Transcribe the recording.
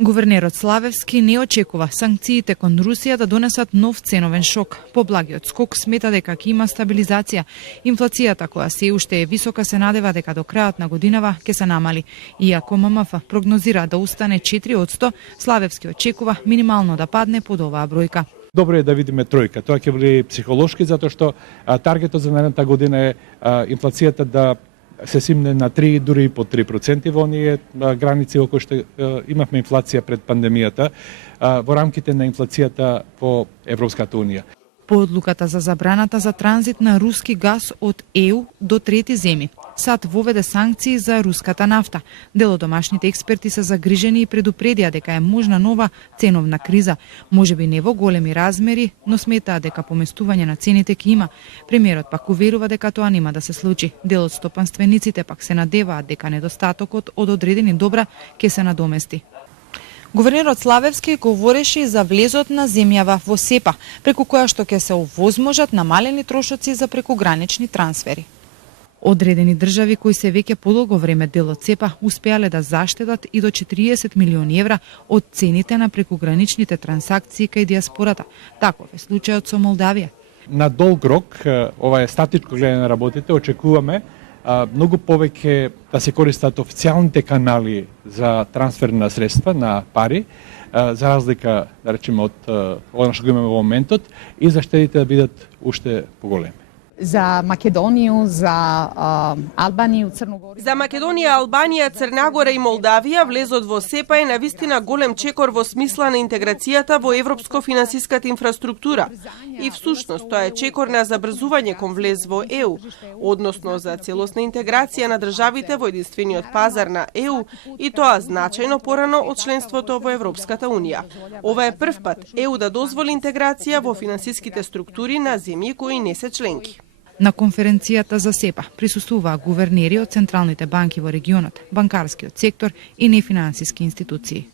Гувернерот Славевски не очекува санкциите кон Русија да донесат нов ценовен шок. Поблагиот скок смета дека ќе има стабилизација. Инфлацијата, која се уште е висока, се надева дека до крајот на годинава ќе се намали. Иако ММФ прогнозира да устане 4%, Славевски очекува минимално да падне под оваа бројка. Добро е да видиме тројка. Тоа ќе биде психолошки, затоа што таргетот за наредната година е инфлацијата да се симне на 3, дури и под 3% во оние граници околу што имавме инфлација пред пандемијата, во рамките на инфлацијата по Европската унија. По одлуката за забраната за транзит на руски газ од ЕУ до трети земји, САД воведе санкции за руската нафта. Дел од домашните експерти се загрижени и предупредија дека е можна нова ценовна криза, можеби не во големи размери, но сметаат дека поместување на цените ќе има. Премиерот пак уверува дека тоа нема да се случи. Дел од стопанствениците пак се надеваат дека недостатокот од одредени добра ќе се надомести. Гувернерот Славевски говореше и за влезот на земјава во СЕПА, преку која што ќе се овозможат намалени трошоци за прекугранични трансфери. Одредени држави кои се веќе подолго време дел од СЕПА успеале да заштедат и до 40 милиони евра од цените на прекуграничните трансакции кај диаспората. Таков е случајот со Молдавија. На долг рок, ова е статичко гледање на работите, очекуваме многу повеќе да се користат официјалните канали за трансфер на средства, на пари, за разлика, да речеме, од она што го имаме во моментот, и за штедите да бидат уште поголеми. За Македонија, за Албанија, Црногора. За Македонија, Албанија, Црна Гора и Молдавија влезот во СЕПА е навистина голем чекор во смисла на интеграцијата во европско финансиската инфраструктура. И всушност тоа е чекор на забрзување кон влез во ЕУ, односно за целосна интеграција на државите во единствениот пазар на ЕУ, и тоа значајно порано од членството во Европската унија. Ова е прв пат ЕУ да дозволи интеграција во финансиските структури на земји кои не се членки. На конференцијата за СЕПА присуствуваа гувернери од централните банки во регионот, банкарскиот сектор и нефинансиски институции.